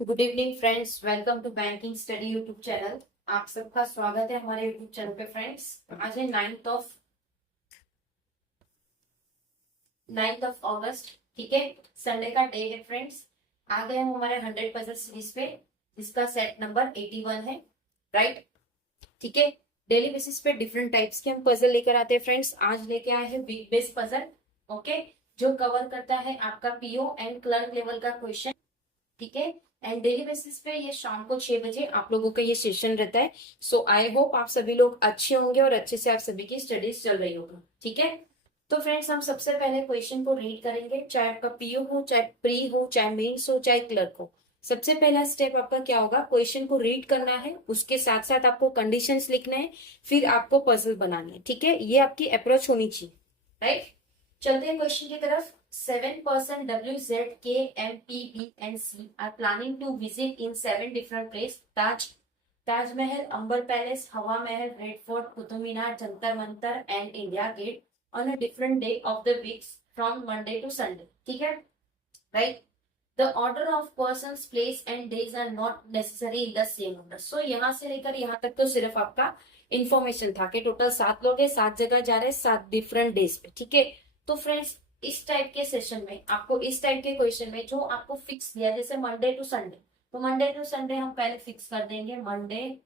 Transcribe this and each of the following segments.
Good evening friends, welcome to banking study YouTube channel. आप सबका स्वागत है हमारे यूट्यूब चैनल पे। फ्रेंड्स, आज है 9th ऑफ अगस्त। ठीक है, संडे का डे है। फ्रेंड्स, आ गए हम हमारे 100 पजल सीरीज पे, जिसका सेट नंबर 81 है। राइट, ठीक है। डेली बेसिस पे डिफरेंट टाइप्स के हम पजल लेकर आते हैं। फ्रेंड्स, आज लेके आए हैं वीक बेस्ड पजल। ओके, जो कवर करता है आपका पीओ एंड क्लर्क लेवल का क्वेश्चन। ठीक है, एंड डेली बेसिस पे ये शाम को 6 बजे आप लोगों का ये सेशन रहता है। सो आई होप आप सभी लोग अच्छे होंगे और अच्छे से आप सभी की स्टडीज चल रही होगी। ठीक है, तो फ्रेंड्स, हम सबसे पहले क्वेश्चन को रीड करेंगे। चाहे आपका पीओ हो, चाहे प्री हो, चाहे मेंस हो, चाहे क्लर्क हो। सबसे पहला स्टेप आपका क्या होगा, क्वेश्चन को रीड करना है, उसके साथ साथ आपको कंडीशंस लिखना है, फिर आपको पजल बनानी है। ठीक है, ये आपकी अप्रोच होनी चाहिए। राइट, चलते हैं क्वेश्चन की तरफ। 7% WZKMPBNC are planning to visit in 7 different places: Taj Mahal, Amber Palace, Hawa Mahal, Red Fort, Qutub Minar, Jantar Mantar and India Gate on a different day of the weeks from Monday to Sunday. ठीक है, right? The order of persons, place and days are not necessary in the same order. So यहाँ से लेकर यहाँ तक तो सिर्फ आपका इंफॉर्मेशन था कि टोटल 7 लोग हैं, 7 जगह जा रहे हैं, 7 डिफरेंट डेज पे। ठीक है, तो फ्रेंड्स, इस टाइप के सेशन में आपको, इस टाइप के क्वेश्चन में जो आपको फिक्स दिया, जैसे मंडे टू संडे, तो मंडे टू संडे हम पहले फिक्स कर देंगे। Monday,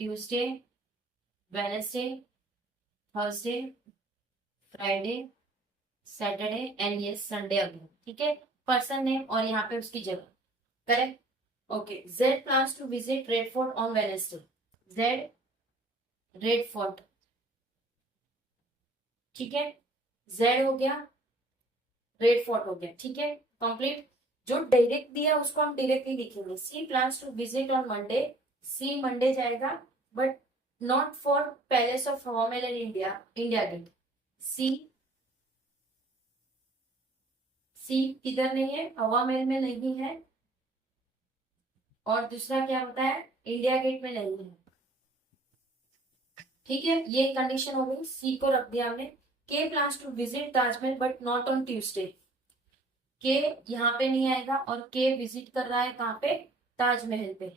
Tuesday, Wednesday, Thursday, Friday, Saturday and ये संडे अगले। ठीक है, पर्सन नेम और यहाँ पे उसकी जगह। Correct, okay. Z plans to visit Red Fort on Wednesday. Z, Red Fort. ठीक है, जेड हो गया, रेड फोर्ट हो गया। ठीक है, कंप्लीट। जो डायरेक्ट दिया उसको हम डायरेक्टली लिखेंगे। She plans to visit on Monday. She Monday जाएगा, but not for palace of Hawa Mahal in India, India Gate. She, she किधर नहीं है, हवा महल में नहीं है, और दूसरा क्या होता है, इंडिया गेट में नहीं है। ठीक है, ये कंडीशन हो गई। सी को रख दिया हमने। K plans to visit Taj Mahal but not on Tuesday. K यहाँ पे नहीं आएगा, और के विजिट कर रहा है कहाँ पे, ताजमहल पे।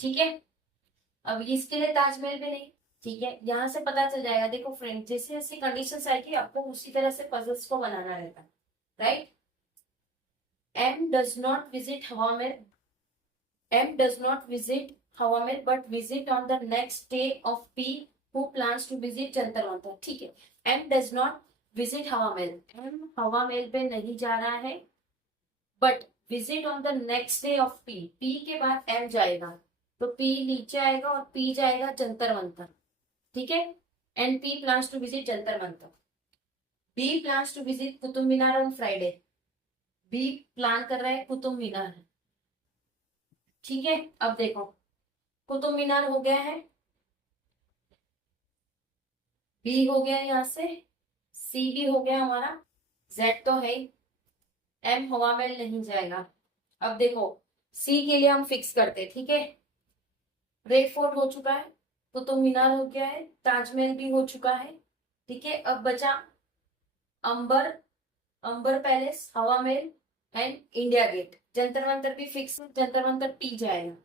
ठीक है, अब इसके लिए ताजमहल पे नहीं। ठीक है, यहाँ से पता चल जाएगा। देखो फ्रेंड, जैसे जैसे कंडीशन आएगी आपको उसी तरह से पजल्स को बनाना रहता है। Right, M does not visit Hawa Mahal. M does not visit Hawa Mahal but visit on the next day of P who plans to visit Jantar Mantar. ठीक है, M does not visit Hawa Mahal. M हवा महल पे नहीं जा रहा है, but visit on the next day of P. P के बाद M जाएगा, तो P नीचे आएगा और P जाएगा जंतर मंतर। ठीक है, and P plans to visit Jantar Mantar. B plans to visit Qutub Minar on Friday. B plan कर रहा है कुतुब मीनार। ठीक है, अब देखो, कुतुब मीनार हो गया है, बी हो गया यहाँ से, सी भी हो गया हमारा, जेड तो है, एम हवा महल नहीं जाएगा। अब देखो, सी के लिए हम फिक्स करते। ठीक है, रेड फोर्ट हो चुका है, कुतुब मीनार हो गया है, ताजमहल भी हो चुका है। ठीक है, अब बचा अंबर, अंबर Palace, Hawa Mahal and India Gate. Jantar Mantar भी फिक्स, जंतर मंतर पी जाएगा।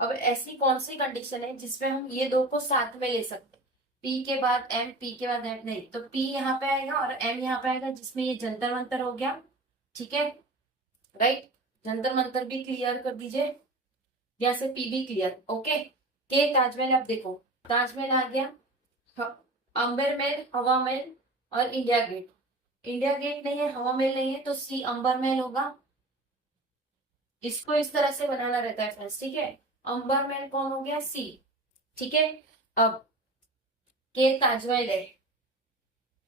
अब ऐसी कौन सी कंडीशन है जिसमें हम ये दो को साथ में ले सकते, पी के बाद एम, पी के बाद एम नहीं, तो पी यहाँ पे आएगा और एम यहाँ पे आएगा, जिसमें ये जंतर मंतर हो गया। ठीक है, राइट, जंतर मंतर भी क्लियर कर दीजिए, यहाँ से पी भी क्लियर। ओके, के ताजमहल। अब देखो, ताजमहल आ गया, अंबर महल, हवा महल और इंडिया गेट। इंडिया गेट नहीं है, हवा महल नहीं है, तो सी अंबर महल होगा। इसको इस तरह से बनाना रहता है फ्रेंड्स। ठीक है, अंबर महल कौन हो गया, सी। ठीक है, अब के ताजमहल है,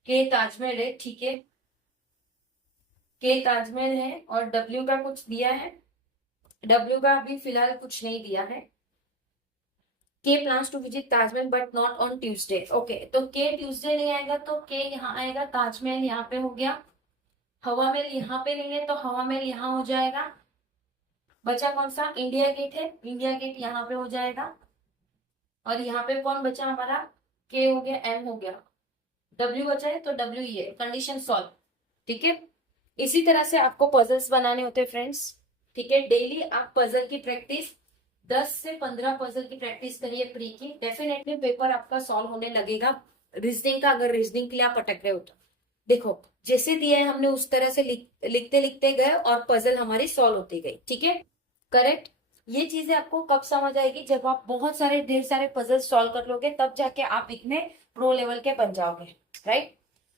के ताजमहल है। ठीक है, के ताजमहल है और डब्ल्यू का कुछ दिया है, डब्ल्यू का अभी फिलहाल कुछ नहीं दिया है। K plans to visit Taj Mahal but not on Tuesday. Okay, तो के ट्यूसडे नहीं आएगा, तो के यहाँ आएगा, ताजमहल यहाँ पे हो गया, हवा महल यहाँ पे नहीं है, तो हवा महल यहाँ हो जाएगा। बचा कौन सा, इंडिया गेट है, इंडिया गेट यहाँ पे हो जाएगा। और यहाँ पे कौन बचा हमारा, के हो गया, एम हो गया, डब्ल्यू बचा है, तो डब्ल्यू ये कंडीशन सॉल्व। ठीक है, इसी तरह से आपको पजल्स बनाने होते हैं फ्रेंड्स, ठीक है। डेली आप पजल की प्रैक्टिस 10 से 15 पजल की प्रैक्टिस करिए प्री की, डेफिनेटली पेपर आपका सॉल्व होने लगेगा। रीजनिंग का, अगर रीजनिंग के लिए आप अटक रहे हो तो देखो जैसे दिया है हमने उस तरह से लिखते लिखते गए और पजल हमारी सॉल्व होती गई, ठीक है, करेक्ट। ये चीजें आपको कब समझ आएगी, जब आप बहुत सारे ढेर सारे पजल सॉल्व कर लोगे, तब जाके आप इतने प्रो लेवल के बन जाओगे, राइट।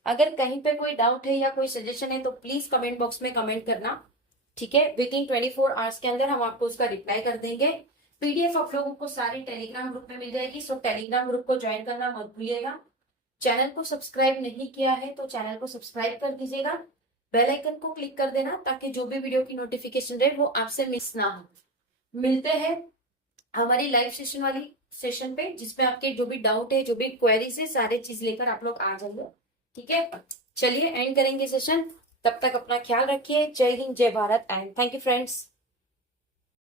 अगर कहीं पे कोई डाउट है या कोई सजेशन है तो प्लीज कमेंट बॉक्स में कमेंट करना, ठीक है। विद इन 24 आवर्स के अंदर हम आपको उसका रिप्लाई कर देंगे। पीडीएफ आप लोगों को सारी टेलीग्राम ग्रुप में मिल जाएगी, सो टेलीग्राम ग्रुप को ज्वाइन करना मत भूलिएगा। चैनल को सब्सक्राइब नहीं किया है तो चैनल को सब्सक्राइब कर दीजिएगा, बेल आइकन को क्लिक कर देना ताकि जो भी वीडियो की नोटिफिकेशन रहे वो आपसे मिस ना हो। मिलते हैं हमारी लाइव सेशन वाली सेशन पे, जिसमें आपके जो भी डाउट है, जो भी क्वेरीज है, सारे चीज लेकर आप लोग आ जाइए, ठीक है। चलिए एंड करेंगे सेशन, तब तक अपना ख्याल रखिए। जय हिंद, जय Bharat and thank you friends.